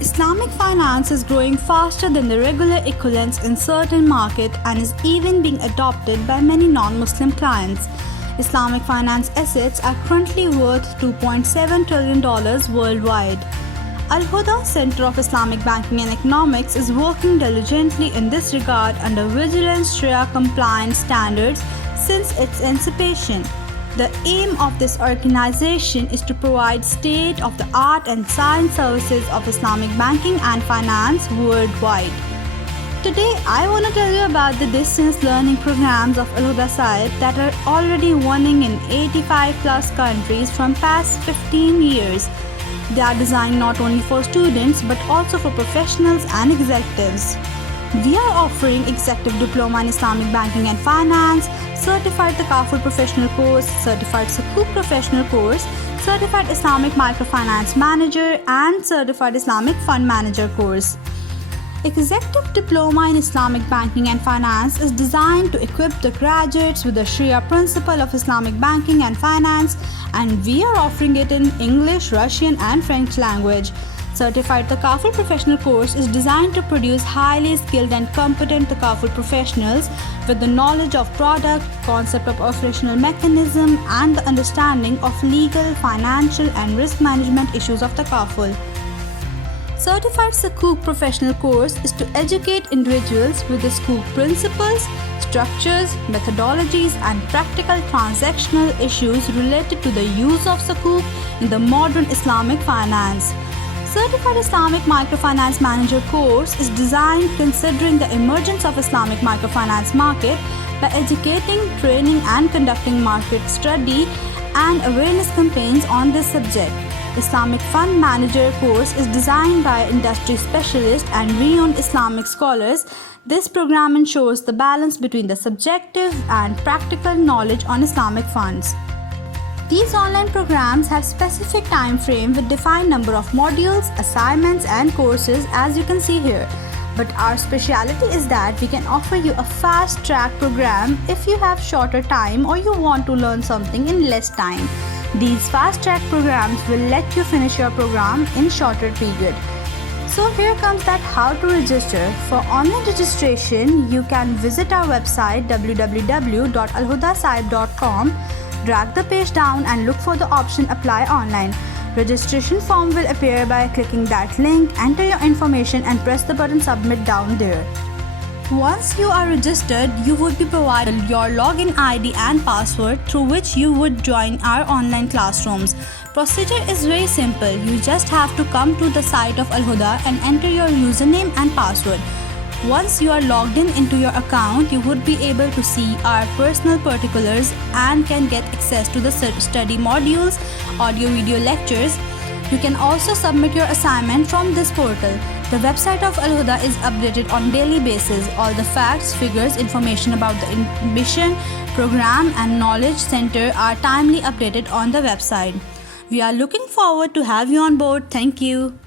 Islamic finance is growing faster than the regular equivalents in certain markets and is even being adopted by many non-Muslim clients. Islamic finance assets are currently worth $2.7 trillion worldwide. Al-Huda Center of Islamic Banking and Economics is working diligently in this regard under Vigilance Sharia compliance standards since its inception. The aim of this organization is to provide state-of-the-art and science services of Islamic banking and finance worldwide. Today, I want to tell you about the distance learning programs of Al-Huda SAIB that are already running in 85 plus countries from past 15 years. They are designed not only for students but also for professionals and executives. We are offering Executive Diploma in Islamic Banking and Finance, Certified Takaful Professional Course, Certified Sukuk Professional Course, Certified Islamic Microfinance Manager and Certified Islamic Fund Manager course. Executive Diploma in Islamic Banking and Finance is designed to equip the graduates with the Sharia principle of Islamic banking and finance, and we are offering it in English, Russian and French language. Certified Takaful Professional course is designed to produce highly skilled and competent Takaful professionals with the knowledge of product, concept of operational mechanism and the understanding of legal, financial and risk management issues of Takaful. Certified Sukuk Professional course is to educate individuals with the Sukuk principles, structures, methodologies and practical transactional issues related to the use of Sukuk in the modern Islamic finance. Certified Islamic Microfinance Manager course is designed considering the emergence of Islamic microfinance market by educating, training and conducting market study and awareness campaigns on this subject. Islamic Fund Manager course is designed by industry specialists and renowned Islamic scholars. This program ensures the balance between the subjective and practical knowledge on Islamic funds. These online programs have specific time frame with defined number of modules, assignments and courses as you can see here. But our speciality is that we can offer you a fast track program if you have shorter time or you want to learn something in less time. These fast track programs will let you finish your program in shorter period. So here comes that how to register. For online registration, you can visit our website www.alhudasaib.com. Drag the page down and look for the option Apply Online. Registration form will appear by clicking that link, enter your information and press the button Submit down there. Once you are registered, you would be provided your login ID and password through which you would join our online classrooms. Procedure is very simple. You just have to come to the site of Al-Huda and enter your username and password. Once you are logged in into your account, you would be able to see our personal particulars and can get access to the study modules, audio-video lectures. You can also submit your assignment from this portal. The website of Al-Huda is updated on daily basis. All the facts, figures, information about the admission, program and knowledge center are timely updated on the website. We are looking forward to have you on board. Thank you.